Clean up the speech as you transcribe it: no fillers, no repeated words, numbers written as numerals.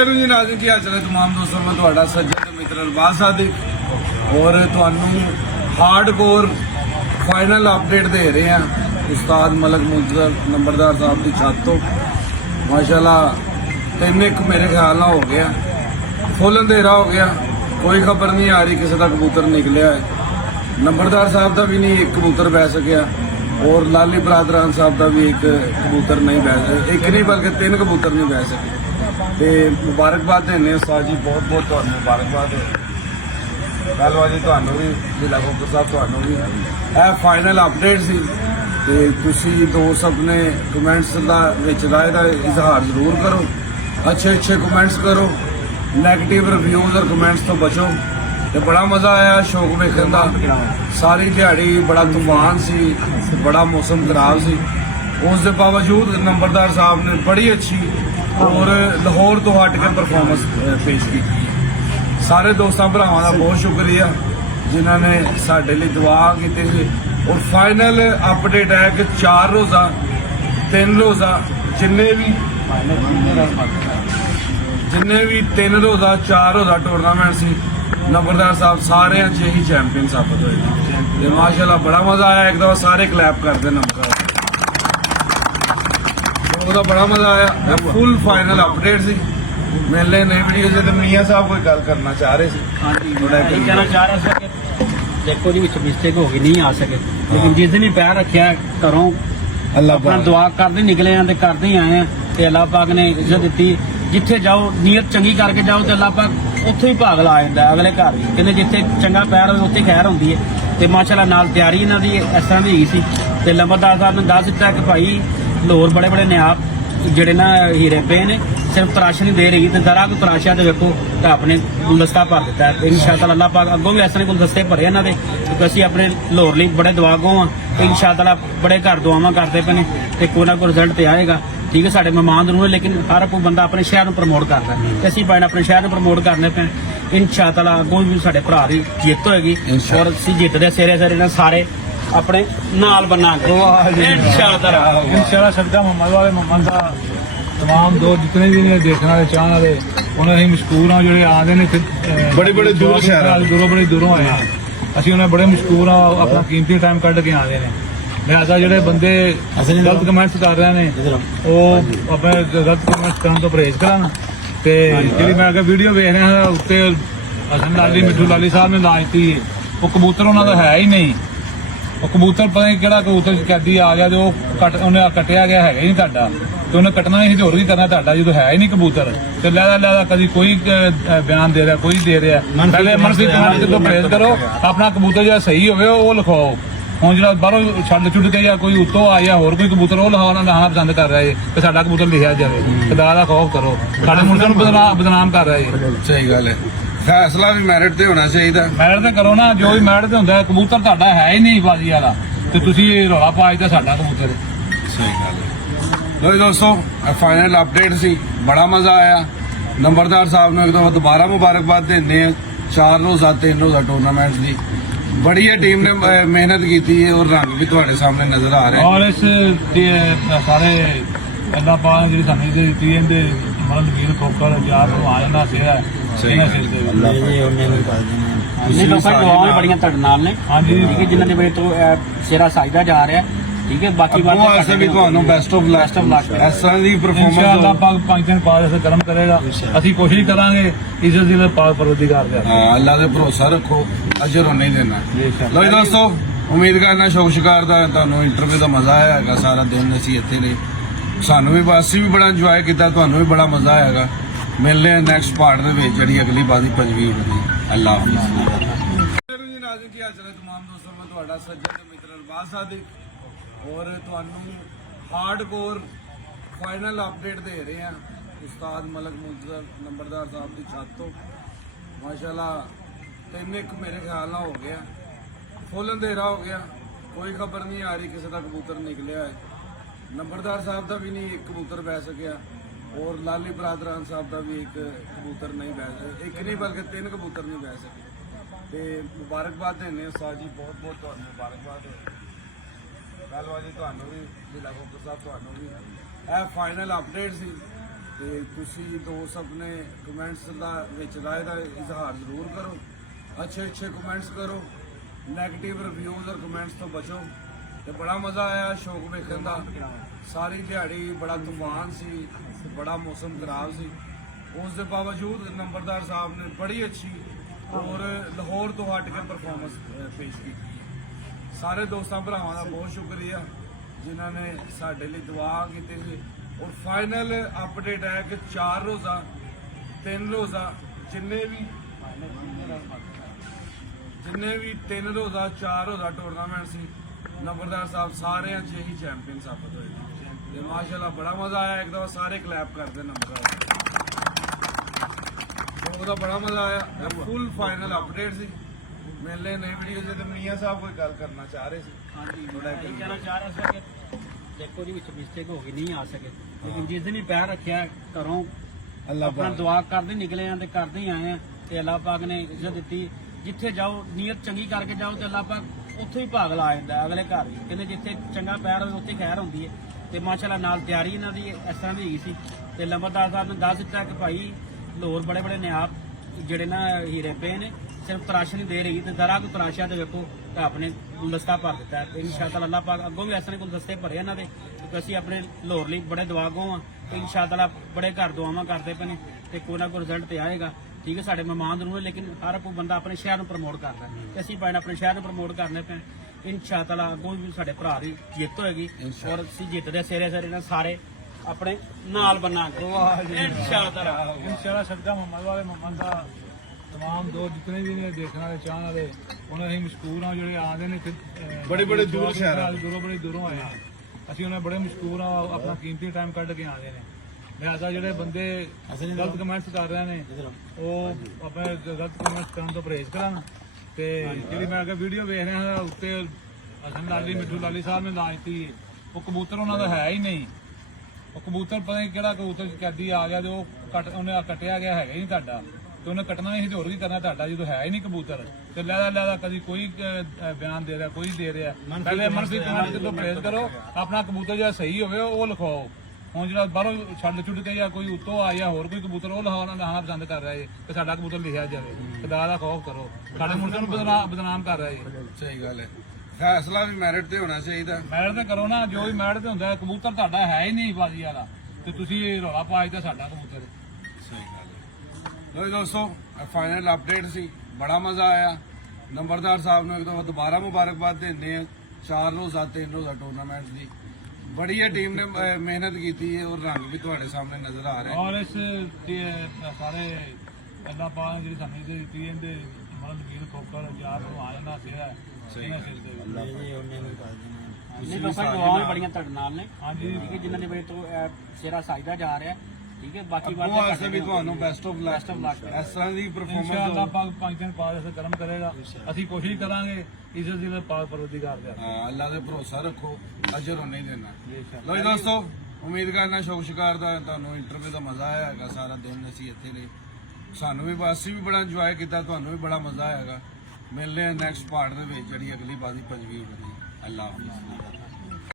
जी नाज़रीन की हाल चाल है तमाम दोस्तों में ਤੁਹਾਡਾ ਸੱਜਣ ਤੇ ਮਿੱਤਰ ਅਰਬਾਜ਼ ਸਾਦਿਕ ਔਰ ਤੁਹਾਨੂੰ ਹਾਰਡਕੋਰ ਫਾਈਨਲ ਅਪਡੇਟ ਦੇ ਰਹੇ ਹਾਂ ਉਸਤਾਦ ਮਲਕ ਮੁੰਤਜ਼ਰ ਨੰਬਰਦਾਰ ਸਾਹਿਬ ਦੀ ਛੱਤ ਤੋਂ ਮਾਸ਼ਾਅੱਲਾ 3-1 ਮੇਰੇ ਖਿਆਲ ਨਾਲ ਹੋ ਗਿਆ ਫੁੱਲ ਅੰਧੇਰਾ ਹੋ ਗਿਆ ਕੋਈ ਖਬਰ ਨਹੀਂ ਆ ਰਹੀ ਕਿਸੇ ਦਾ ਕਬੂਤਰ ਨਿਕਲਿਆ ਹੈ ਨੰਬਰਦਾਰ ਸਾਹਿਬ ਦਾ ਵੀ ਨਹੀਂ ਇੱਕ ਕਬੂਤਰ ਬਹਿ ਸਕਿਆ और लाली बरादरान साहब का भी एक कबूतर नहीं बह सके एक नहीं बल्कि 3 कबूतर नहीं बह सके तो मुबारकबाद देने उस्ताद जी बहुत बहुत तुहानू मुबारकबाद गलबात जी तुहानू भी जिला फोकर साहब तुहानू भी यह फाइनल अपडेट सी ते तुसी दोस्त अपने कमेंट्स का राय का इजहार जरूर करो अच्छे अच्छे कमेंट्स करो नैगेटिव रिव्यूज़ और कमेंट्स तो बचो ਤੇ ਬੜਾ ਮਜ਼ਾ ਆਇਆ ਸ਼ੌਕ ਵੇਖਣ ਦਾ ਸਾਰੀ ਦਿਹਾੜੀ ਬੜਾ ਤੂਫਾਨ ਸੀ ਬੜਾ ਮੌਸਮ ਖਰਾਬ ਸੀ ਉਸ ਦੇ ਬਾਵਜੂਦ ਨੰਬਰਦਾਰ ਸਾਹਿਬ ਨੇ ਬੜੀ ਅੱਛੀ ਔਰ ਲਾਹੌਰ ਤੋਂ ਹਟ ਕੇ ਪਰਫਾਰਮੈਂਸ ਪੇਸ਼ ਕੀਤੀ ਸਾਰੇ ਦੋਸਤਾਂ ਭਰਾਵਾਂ ਦਾ ਬਹੁਤ ਸ਼ੁਕਰੀਆ ਜਿਨ੍ਹਾਂ ਨੇ ਸਾਡੇ ਲਈ ਦੁਆ ਕੀਤੀ ਸੀ ਔਰ ਫਾਈਨਲ ਅਪਡੇਟ ਹੈ ਕਿ 4 ਰੋਜ਼ਾ 3 ਰੋਜ਼ਾ ਜਿੰਨੇ ਵੀ 3 ਰੋਜ਼ਾ 4 ਰੋਜ਼ਾ ਟੂਰਨਾਮੈਂਟ ਸੀ नंबरदार साहब सारे अच्छे ही चैंपियन साबित हुए माशाल्लाह बड़ा मजा आया एक दफा सारे क्लैप करते नंबरदार बड़ा मजा आया फुल फाइनल अपडेट सी मिलने नई वीडियो से मियां साहब कोई गल करना चाह रहे थे कहना चाह रहा था कि देखो जी मिस्टेक होगी नहीं आ सके लेकिन जिस दिन ही पैर रखा घरों अल्लाह अपना दुआ करते निकले हैं करते ही आए हैं ते अल्लाह पाक ने इज्जत दी जिथे जाओ नीयत चंगी करके जाओ तो अल्लाह पाक ਉੱਥੇ ਹੀ ਭਾਗ ਲਾ ਜਾਂਦਾ ਅਗਲੇ ਘਰ ਵੀ ਕਹਿੰਦੇ ਜਿੱਥੇ ਚੰਗਾ ਪੈਰ ਹੋਵੇ ਉੱਥੇ ਖੈਰ ਹੁੰਦੀ ਹੈ ਤੇ ਮਾਸ਼ਾਅੱਲਾ ਨਾਲ ਤਿਆਰੀ ਇਹਨਾਂ ਦੀ ਇਸ ਤਰ੍ਹਾਂ ਦੀ ਹੈਗੀ ਸੀ ਤੇ ਲੰਬਰਦਾਰ ਸਾਹਿਬ ਨੇ ਦੱਸ ਦਿੱਤਾ ਕਿ ਭਾਈ ਲਾਹੌਰ ਬੜੇ ਬੜੇ ਨਿਆਬ ਜਿਹੜੇ ਨਾ ਹੀਰੇ ਪਏ ਨੇ ਸਿਰਫ ਤਰਾਸ਼ ਨਹੀਂ ਦੇ ਰਹੀ ਤੇ ਜ਼ਰਾ ਕੋਈ ਤਰਾਸ਼ਾ ਤੇ ਵੇਖੋ ਤਾਂ ਆਪਣੇ ਗੁਲਦਸਤਾ ਭਰ ਦਿੱਤਾ ਤੇ ਇਨਸ਼ਾਅੱਲਾ ਅੱਲਾਹ ਪਾਕ ਅੱਗੋਂ ਵੀ ਇਸ ਤਰ੍ਹਾਂ ਗੁਲਦਸਤੇ ਭਰੇ ਇਹਨਾਂ ਦੇ ਕਿਉਂਕਿ ਅਸੀਂ ਆਪਣੇ ਲਾਹੌਰ ਲਈ ਬੜੇ ਦੁਆਗੋ ਹਾਂ ਤੇ ਇਨਸ਼ਾਅੱਲਾ ਬੜੇ ਘਰ ਦੁਆਵਾਂ ਕਰਦੇ ਪਏ ਨੇ ਤੇ ਕੋਈ ਨਾ ਕੋਈ ਰਿਜ਼ਲਟ ਤੇ ਆਏਗਾ ठीक है साढ़े मेहमान जरूर है लेकिन हर कोई बंदा अपने शहर में प्रमोट करता है असं पैन अपने शहर में प्रमोट करने पे इंशाअल्लाह अगों भी साढ़े भरा की जित होएगी और असं जितते सिरे सिरे सारे अपने नाल बनांगे इंशाअल्लाह सजदा मोहम्मद वाले मोहम्मद का तमाम दो जितने भी ने देखने वाले चाहने वाले उन्हें अं मशहूर हाँ जो आते हैं बड़े दूर शहर बड़े दूरों आए हैं असं उन्हें बड़े मशहूर हाँ अपना कीमती टाइम कढ़ के आते हैं लिहाजा ਜਿਹੜੇ ਬੰਦੇ ਗਲਤ ਕਮੈਂਟਸ ਕਰ ਰਹੇ ਨੇ ਉਹ ਆਪਣੇ ਗਲਤ ਕਮੈਂਟਸ ਕਰਨ ਤੋਂ ਪਰਹੇਜ਼ ਕਰਨ ਤੇ ਜਿਹੜੀ ਮੈਂ ਅੱਗੇ ਵੀਡੀਓ ਵੇਖ ਰਿਹਾ ਉੱਤੇ ਹਸਨ ਲਾਲੀ ਮਿੱਠੂ ਲਾਲੀ ਸਾਹਿਬ ਨੇ ਲਾਂਚ ਕੀਤੀ ਉਹ ਕਬੂਤਰ ਉਹਨਾਂ ਦਾ ਹੈ ਹੀ ਨਹੀਂ ਉਹ ਕਬੂਤਰ ਪਤਾ ਨਹੀਂ ਕਿਹੜਾ ਕਬੂਤਰ ਕੈਦੀ ਆ ਗਿਆ ਤੇ ਉਹ ਉਹਨੇ ਕੱਟਿਆ ਗਿਆ ਹੈਗਾ ਹੀ ਨਹੀਂ ਤੁਹਾਡਾ ਤੇ ਉਹਨੇ ਕੱਟਣਾ ਹੀ ਹੋਰ ਕੀ ਕਰਨਾ ਤੁਹਾਡਾ ਜਦੋਂ ਹੈ ਹੀ ਨਹੀਂ ਕਬੂਤਰ ਤੇ ਲੈਦਾ ਕਦੀ ਕੋਈ ਬਿਆਨ ਦੇ ਰਿਹਾ ਕੋਈ ਦੇ ਰਿਹਾ ਪਹਿਲੇ ਮਨਸੀ ਕਮੈਂਟ ਤੋਂ ਪਰਹੇਜ਼ ਕਰੋ ਆਪਣਾ ਕਬੂਤਰ ਜਿਹੜਾ ਸਹੀ ਹੋਵੇ ਉਹ ਲਿਖਾਓ ਹੁਣ ਜਿਹੜਾ ਬਾਹਰੋਂ ਛੱਡ ਛੁੱਟ ਕੇ ਜਾਂ ਕੋਈ ਉੱਤੋਂ ਆ ਜਾਂ ਹੋਰ ਕੋਈ ਕਬੂਤਰ ਉਹ ਲਾਉਣਾ ਪਸੰਦ ਕਰ ਰਿਹਾ ਹੈ ਤੇ ਸਾਡਾ ਕਬੂਤਰ ਲਿਖਿਆ ਜਾਵੇ ਖੁਦਾ ਦਾ ਖੌਫ ਕਰੋ ਸਾਡੇ ਮੁਲਕ ਨੂੰ ਬਦਨਾਮ ਕਰ ਰਿਹਾ ਹੈ ਸਹੀ ਗੱਲ ਹੈ ਫੈਸਲਾ ਵੀ ਮੈਰਿਟ ਤੇ ਹੋਣਾ ਚਾਹੀਦਾ ਮੈਰਿਟ ਤੇ ਕਰੋ ਨਾ ਜੋ ਵੀ ਮੈਰਿਟ ਤੇ ਹੁੰਦਾ ਕਬੂਤਰ ਤੁਹਾਡਾ ਹੈ ਹੀ ਨਹੀਂ ਬਾਜੀ ਵਾਲਾ ਤੇ ਤੁਸੀਂ ਰੌਲਾ ਪਾ ਦਿੱਤਾ ਸਾਡਾ ਕਬੂਤਰ ਸਹੀ ਗੱਲ ਹੈ ਲੋ ਦੋਸਤੋ ਫਾਈਨਲ ਅਪਡੇਟ ਸੀ ਬੜਾ ਮਜ਼ਾ ਆਇਆ ਨੰਬਰਦਾਰ ਸਾਹਿਬ ਨੂੰ ਇੱਕ ਦਫਾ ਦੁਬਾਰਾ ਮੁਬਾਰਕਬਾਦ ਦਿੰਦੇ ਆ 4 ਰੋਜ਼ਾ 3 ਰੋਜ਼ਾ ਟੂਰਨਾਮੈਂਟ ਦੀ बड़ी टीम ने मेहनत की थी और रंग भी तुम्हारे सामने नजर आ रहे हैं और इस सारे अल्लाह पाक ने जी सानू दी इहदे मतलब वीर खोकर यार आ जाना सेरा बड़ियां तड़े नाल ने हाँ जी जिन्होंने मेरे तो सेरा साजदा जा रहा है ठीक है बाकी वास्ते भी ਤੁਹਾਨੂੰ ਬੈਸਟ ਆਫ ਲੱਕ ਇਸ ਤਰ੍ਹਾਂ ਦੀ ਪਰਫਾਰਮੈਂਸ इंशाअल्लाह पाक 5 दिन बाद ऐसे कर्म करेगा ਅਸੀਂ ਕੋਸ਼ਿਸ਼ ਕਰਾਂਗੇ इज्जत दिल पाक परवरदिगार दे ਹਾਂ ਅੱਲਾ ਦੇ ਭਰੋਸਾ ਰੱਖੋ ਅਜਰ ਉਹ ਨਹੀਂ ਦੇਣਾ ਲੋ ਜੀ ਦੋਸਤੋ ਉਮੀਦ ਕਰਨਾ ਸ਼ੌਕ ਸ਼ਿਕਾਰ ਦਾ ਤੁਹਾਨੂੰ ਇੰਟਰਵਿਊ ਦਾ ਮਜ਼ਾ ਆਇਆ ਹੈਗਾ ਸਾਰਾ ਦਿਨ ਅਸੀਂ ਇੱਥੇ ਨੇ ਸਾਨੂੰ ਵੀ ਅਸੀਂ ਵੀ ਬੜਾ ਇੰਜੋਏ ਕੀਤਾ ਤੁਹਾਨੂੰ ਵੀ ਬੜਾ ਮਜ਼ਾ ਆਏਗਾ ਮਿਲਦੇ ਹਾਂ ਨੈਕਸਟ ਪਾਰਟ ਦੇ ਵਿੱਚ ਜਿਹੜੀ ਅਗਲੀ ਬਾਦੀ ਪੰਜਵੀਂ ਹੋਣੀ ਅੱਲਾ ਹਾਫਿਜ਼ ਜੀ ਨਾਜ਼ਰੀਨ ਕੀ ਹਾਲ ਚਾਲ ਹੈ तमाम ਦੋਸਤਾਂ ਮੈਂ ਤੁਹਾਡਾ ਸੱਜਣ ਤੇ ਮਿੱਤਰ ਅਰਬਾਜ਼ ਸਾਦਿਕ और ਤੁਹਾਨੂੰ ਹਾਰਡਕੋਰ ਫਾਈਨਲ ਅਪਡੇਟ ਦੇ ਰਹੇ ਹਾਂ ਉਸਤਾਦ ਮਲਕ ਮੁੰਤਜ਼ਰ ਨੰਬਰਦਾਰ ਸਾਹਿਬ ਦੀ ਛੱਤ ਤੋਂ ਮਾਸ਼ਾਅੱਲਾ 3-1 ਮੇਰੇ ਖਿਆਲ ਨਾਲ ਹੋ ਗਿਆ ਫੁੱਲ ਅੰਧੇਰਾ ਹੋ ਗਿਆ ਕੋਈ ਖਬਰ ਨਹੀਂ ਆ ਰਹੀ ਕਿਸੇ ਦਾ ਕਬੂਤਰ ਨਿਕਲਿਆ ਹੈ ਨੰਬਰਦਾਰ ਸਾਹਿਬ ਦਾ ਵੀ ਨਹੀਂ ਇੱਕ ਕਬੂਤਰ ਬਹਿ ਸਕਿਆ ਔਰ ਲਾਲੀ ਬਰਾਦਰਾਨ ਸਾਹਿਬ ਦਾ ਵੀ ਇੱਕ ਕਬੂਤਰ ਨਹੀਂ ਬਹਿ ਸਕਿਆ ਇੱਕ ਨਹੀਂ ਬਲਕਿ 3 ਕਬੂਤਰ ਨਹੀਂ ਬਹਿ ਸਕੇ ਤੇ ਮੁਬਾਰਕਬਾਦ ਦੇਣੇ ਉਸਤਾਦ ਜੀ ਬਹੁਤ ਬਹੁਤ ਤੁਹਾਨੂੰ ਮੁਬਾਰਕਬਾਦ गलबात जी तुहानू भी जिला फोकर साहब तुहानू भी यह फाइनल अपडेट सी ਤੇ ਤੁਸੀਂ ਦੋਸਤ ਆਪਣੇ ਕਮੈਂਟਸ ਦਾ ਵਿੱਚ ਰਾਏ ਦਾ ਇਜ਼ਹਾਰ ਜ਼ਰੂਰ ਕਰੋ, ਅੱਛੇ ਕਮੈਂਟਸ ਕਰੋ, ਨੈਗੇਟਿਵ ਰਿਵਿਊਜ਼ ਔਰ ਕਮੈਂਟਸ ਤੋਂ ਬਚੋ। ਤੇ ਬੜਾ ਮਜ਼ਾ ਆਇਆ ਸ਼ੌਕ ਵੇਖਣ ਦਾ। ਸਾਰੀ ਦਿਹਾੜੀ ਬੜਾ ਤੂਫਾਨ ਸੀ, ਬੜਾ ਮੌਸਮ ਖਰਾਬ ਸੀ, ਉਸ ਦੇ ਬਾਵਜੂਦ ਨੰਬਰਦਾਰ ਸਾਹਿਬ ਨੇ ਬੜੀ ਅੱਛੀ ਔਰ ਲਾਹੌਰ ਤੋਂ ਹਟ ਕੇ ਪਰਫਾਰਮੈਂਸ ਪੇਸ਼ ਕੀਤੀ। ਸਾਰੇ ਦੋਸਤਾਂ ਭਰਾਵਾਂ ਦਾ ਬਹੁਤ ਸ਼ੁਕਰੀਆ ਜਿਨ੍ਹਾਂ ਨੇ ਸਾਡੇ ਲਈ ਦੁਆ ਕੀਤੀ ਸੀ। ਔਰ ਫਾਈਨਲ ਅਪਡੇਟ ਹੈ ਕਿ 4 ਰੋਜ਼ਾ 3 ਰੋਜ਼ਾ ਜਿੰਨੇ ਵੀ 3 ਰੋਜ਼ਾ 4 ਰੋਜ਼ਾ ਟੂਰਨਾਮੈਂਟ ਸੀ, ਨੰਬਰਦਾਰ ਸਾਹਿਬ ਸਾਰਿਆਂ 'ਚ ਹੀ ਚੈਂਪੀਅਨ ਸਾਬਤ ਹੋਏ ਤੇ ਮਾਸ਼ਾਅੱਲਾ ਬੜਾ ਮਜ਼ਾ ਆਇਆ। ਇੱਕ ਦਫਾ ਸਾਰੇ ਕਲੈਪ ਕਰਦੇ ਨੰਬਰਦਾਰ ਉਹਦਾ ਬੜਾ ਮਜ਼ਾ ਆਇਆ। ਫੁੱਲ ਫਾਈਨਲ ਅਪਡੇਟ ਸੀ। ਮਿਲਦੇ ਨਈ ਵੀਡੀਓ ਤੇ ਮੀਆਂ ਸਾਹਿਬ ਕੋਈ ਗੱਲ ਕਰਨਾ ਚਾਹ ਰਹੇ ਸੀ। ਹਾਂਜੀ ਥੋੜਾ ਇਹ ਕਹਿਣਾ ਚਾਹ ਰਿਹਾ ਸੀ ਕਿ ਦੇਖੋ ਜੀ ਵਿੱਚ ਮਿਸਟੇਕ ਹੋ ਗਈ, ਨਹੀਂ ਆ ਸਕੇ, ਲੇਕਿਨ ਜਿਸ ਦਿਨ ਹੀ ਪੈਰ ਰੱਖਿਆ ਘਰੋਂ ਅੱਲਾਹ ਆਪਣਾ ਪਾਕ ਦੁਆ ਕਰਦੇ ਨਿਕਲੇ ਆ ਤੇ ਕਰਦੇ ਹੀ ਆਏ ਆ ਤੇ ਅੱਲਾਹ ਪਾਕ ਨੇ ਇੱਜ਼ਤ ਦਿੱਤੀ। ਜਿੱਥੇ ਜਾਓ ਨੀਅਤ ਚੰਗੀ ਕਰਕੇ ਜਾਓ ਤੇ ਅੱਲਾਹ ਪਾਕ ਉੱਥੇ ਹੀ ਭਾਗ ਲਾ ਜਾਂਦਾ ਅਗਲੇ ਘਰ ਵੀ। ਕਹਿੰਦੇ ਜਿੱਥੇ ਚੰਗਾ ਪੈਰ ਹੋਵੇ ਉੱਥੇ ਖੈਰ ਹੁੰਦੀ ਹੈ ਤੇ ਮਾਸ਼ਾਅੱਲਾ ਨਾਲ ਤਿਆਰੀ ਇਹਨਾਂ ਦੀ ਇਸ ਤਰ੍ਹਾਂ ਦੀ ਹੈਗੀ ਸੀ। ਤੇ ਲੰਬਰਦਾਰ ਸਾਹਿਬ ਨੇ ਦੱਸ ਦਿੱਤਾ ਕਿ ਭਾਈ ਲਾਹੌਰ ਬੜੇ ਨਿਆਬ ਜਿਹੜੇ ਨਾ ਹੀਰੇ ਪਏ ਨੇ, ਸਿਰਫ ਤਰਾਸ਼ ਨਹੀਂ ਦੇ ਰਹੀ ਤੇ ਜ਼ਰਾ ਕੋਈ ਤਰਾਸ਼ਿਆ ਤੇ ਵੇਖੋ ਤਾਂ ਆਪਣੇ ਗੁਲਦਸਤਾ ਭਰ ਦਿੱਤਾ ਤੇ ਇਨਸ਼ਾਅੱਲਾ ਅੱਲਾਹ ਪਾਕ ਅੱਗੋਂ ਵੀ ਇਸ ਤਰ੍ਹਾਂ ਗੁਲਦਸਤੇ ਭਰੇ ਇਹਨਾਂ ਦੇ ਕਿਉਂਕਿ ਅਸੀਂ ਆਪਣੇ ਲਾਹੌਰ ਲਈ ਬੜੇ ਦੁਆਗੋ ਆ ਤੇ ਇਨਸ਼ਾਅੱਲਾ ਬੜੇ ਘਰ ਦੁਆਵਾਂ ਕਰਦੇ ਪਏ ਨੇ ਤੇ ਕੋਈ ਨਾ ਕੋਈ ਰਿਜ਼ਲਟ ਤੇ ਆਏਗਾ। ਠੀਕ ਹੈ, ਸਾਡੇ ਮਹਿਮਾਨ ਜ਼ਰੂਰ ਨੇ ਲੇਕਿਨ ਹਰ ਕੋਈ ਬੰਦਾ ਆਪਣੇ ਸ਼ਹਿਰ ਨੂੰ ਪ੍ਰਮੋਟ ਕਰਦਾ ਤੇ ਅਸੀਂ ਭਾਵੇਂ ਆਪਣੇ ਸ਼ਹਿਰ ਨੂੰ ਪ੍ਰਮੋਟ ਕਰਨੇ ਪਏ। ਇਨਸ਼ਾਅੱਲਾ ਅੱਗੋਂ ਵੀ ਸਾਡੇ ਭਰਾ ਦੀ ਜਿੱਤ ਹੋਏਗੀ ਔਰ ਅਸੀਂ ਜਿੱਤ ਦੇ ਸਿਰੇ ਨਾਲ ਸਾਰੇ ਆਪਣੇ ਨਾਲ ਬੰਨਾਂਗੇ इंशाल्लाह सदका मोहम्मद वाले मोहम्मद का तमाम दोस्त जितने भी ने देखने वाले चाहने वाले उन्हें ਅਸੀਂ ਮਸ਼ਕੂਰ ਹਾਂ ਜਿਹੜੇ ਆਉਂਦੇ ਨੇ ਬੜੇ ਦੂਰ ਸ਼ਹਿਰਾਂ ਦੂਰੋਂ ਬੜੀ ਦੂਰੋਂ ਆਏ ਆ। ਅਸੀਂ ਉਹਨਾਂ ਬੜੇ ਮਸ਼ਕੂਰ ਹਾਂ, ਆਪਣਾ ਕੀਮਤੀ ਟਾਈਮ ਕੱਢ ਕੇ ਆਉਂਦੇ ਨੇ। ਲਿਹਾਜ਼ਾ ਜਿਹੜੇ ਬੰਦੇ ਗਲਤ ਕਮੈਂਟਸ ਕਰ ਰਹੇ ਨੇ ਉਹ ਆਪਣੇ ਗਲਤ ਕਮੈਂਟਸ ਕਰਨ ਤੋਂ ਪਰਹੇਜ਼ ਕਰਨ ਤੇ ਜਿਹੜੀ ਮੈਂ ਅੱਗੇ ਵੀਡੀਓ ਵੇਖ ਰਿਹਾ ਹਾਂ ਉੱਤੇ ਹਸਨ ਲਾਲੀ ਮਿੱਠੂ ਲਾਲੀ ਸਾਹਿਬ ਨੇ ਲਾ ਦਿੱਤੀ ਹੈ, ਉਹ ਕਬੂਤਰ ਉਹਨਾਂ ਦਾ ਹੈ ਹੀ ਨਹੀਂ। ਉਹ ਕਬੂਤਰ ਪਤਾ ਨਹੀਂ ਕਿਹੜਾ ਕਬੂਤਰ ਕੈਦੀ ਆ ਗਿਆ ਤੇ ਉਹ ਉਹਨੇ ਕੱਟਿਆ ਗਿਆ ਹੈਗਾ ਹੀ ਨਹੀਂ ਤੁਹਾਡਾ ਤੇ ਉਹਨੇ ਕੱਟਣਾ ਨਹੀਂ, ਹੋਰ ਕੀ ਕਰਨਾ ਤੁਹਾਡਾ ਜਦੋਂ ਹੈ ਹੀ ਨਹੀਂ ਕਬੂਤਰ। ਤੇ ਲੈਦਾ ਕਦੀ ਕੋਈ ਬਿਆਨ ਦੇ ਰਿਹਾ, ਕੋਈ ਦੇ ਰਿਹਾ। ਪਹਿਲੇ ਮਨਫੀ ਕਮੈਂਟ ਤੋਂ ਪਰਹੇਜ਼ ਕਰੋ, ਆਪਣਾ ਕਬੂਤਰ ਜਿਹੜਾ ਸਹੀ ਹੋਵੇ ਉਹ ਲਿਖਵਾਓ। ਹੁਣ ਜਿਹੜਾ ਬਾਹਰੋਂ ਛੁੱਟ ਕੇ ਜਾਂ ਕੋਈ ਉੱਤੋਂ ਆ ਜਾਂ ਹੋਰ ਕੋਈ ਕਬੂਤਰ ਉਹ ਲਿਖਾਉਣਾ ਪਸੰਦ ਕਰ ਰਿਹਾ ਹੈ ਤੇ ਸਾਡਾ ਕਬੂਤਰ ਲਿਖਿਆ ਜਾਵੇ। ਖੁਦਾ ਦਾ ਖੌਫ ਕਰੋ, ਸਾਡੇ ਮੁਲਕ ਨੂੰ ਬਦਨਾਮ ਕਰ ਰਿਹਾ ਹੈ। ਸਹੀ ਗੱਲ ਹੈ, ਫੈਸਲਾ ਵੀ ਮੈਰਿਟ ਤੇ ਹੋਣਾ ਚਾਹੀਦਾ। ਮੈਰਿਟ ਤੇ ਕਰੋ ਨਾ, ਜੋ ਵੀ ਮੈਰਿਟ ਤੇ ਹੁੰਦਾ। ਕਬੂਤਰ ਤੁਹਾਡਾ ਹੈ ਹੀ ਨਹੀਂ ਬਾਜੀ ਵਾਲਾ ਤੇ ਤੁਸੀਂ ਰੌਲਾ ਪਾ ਦਿੱਤਾ ਸਾਡਾ ਕਬੂਤਰ। ਸਹੀ ਗੱਲ ਹੈ। ਲੋ ਦੋਸਤੋ ਫਾਈਨਲ ਅਪਡੇਟ ਸੀ, ਬੜਾ ਮਜ਼ਾ ਆਇਆ। ਨੰਬਰਦਾਰ ਸਾਹਿਬ ਨੂੰ ਇੱਕ ਦਫਾ ਦੁਬਾਰਾ ਮੁਬਾਰਕਬਾਦ ਦਿੰਦੇ ਆ। 4 ਰੋਜ਼ਾ 3 ਰੋਜ਼ਾ ਟੂਰਨਾਮੈਂਟ ਦੀ ਬੜੀ ਹੈ ਟੀਮ ਨੇ ਮਿਹਨਤ ਕੀਤੀ ਹੈ ਔਰ ਰੰਗ ਵੀ ਤੁਹਾਡੇ ਸਾਹਮਣੇ ਨਜ਼ਰ ਆ ਰਿਹਾ। ਔਰ ਇਸ ਸਾਰੇ ਅੱਲਾਹ ਪਾਕ ਜਿਹੜੀ ਸਾਨੂੰ ਇਹਦੇ ਦਿੱਤੀ ਇਹਦੇ ਮਨ ਵੀਰ ਖੋਕਰ ਯਾਰ ਨੂੰ ਆ ਜਾਂਦਾ ਸੀਗਾ। ਸਹੀ ਗੱਲ ਨਹੀਂ ਬਸ ਦੁਆਵਾਂ ਵੀ ਬੜੀਆਂ ਤੁਹਾਡੇ ਨਾਲ ਨੇ। ਹਾਂਜੀ ਠੀਕ ਹੈ, ਜਿਨ੍ਹਾਂ ਦੇ ਵਜ੍ਹਾ ਤੋਂ ਸਿਰਾ ਸਾਜਦਾ ਜਾ ਰਿਹਾ। ਠੀਕ ਹੈ, ਬਾਕੀ ਅੱਗੋਂ ਵਾਸਤੇ ਵੀ ਤੁਹਾਨੂੰ best of luck. Best of luck। ਇਸ ਤਰ੍ਹਾਂ ਦੀ ਇਨਸ਼ਾਅੱਲਾ ਪਰਫਾਰਮੈਂਸ ਪਾਕ ਪੰਜਨ ਪਾਕ ਇਸ ਕਰਮ ਕਰੇਗਾ। ਅਸੀਂ ਕੋਸ਼ਿਸ਼ ਕਰਾਂਗੇ ਇੱਜ਼ਤ ਦੀ ਪਾਕ ਪਰਵਰਦੀਗਾਰ ਦੇ ਹਾਂ, ਅੱਲਾ ਦੇ ਭਰੋਸਾ ਰੱਖੋ, ਅਜਰ ਨਹੀਂ ਦੇਣਾ। ਲੋ ਜੀ ਦੋਸਤੋ, ਉਮੀਦ ਕਰਨਾ ਸ਼ੌਕ ਸ਼ਿਕਾਰ ਦਾ ਤੁਹਾਨੂੰ ਇੰਟਰਵਿਊ ਦਾ ਮਜ਼ਾ ਆਇਆ ਹੈਗਾ। ਸਾਰਾ ਦਿਨ ਅਸੀਂ ਇੱਥੇ ਰਹੇ, ਸਾਨੂੰ ਵੀ ਅਸੀਂ ਵੀ ਬੜਾ ਇੰਜੋਏ ਕੀਤਾ, ਤੁਹਾਨੂੰ ਵੀ ਬੜਾ ਮਜ਼ਾ ਆਏਗਾ। ਮਿਲਦੇ ਹਾਂ ਨੈਕਸਟ ਪਾਰਟ ਦੇ ਵਿੱਚ ਜਿਹੜੀ ਅਗਲੀ ਬਾਜ਼ੀ ਪੰਜਵੀਂ ਹੋਣੀ। ਅੱਲਾ ਹਾਫਿਜ਼।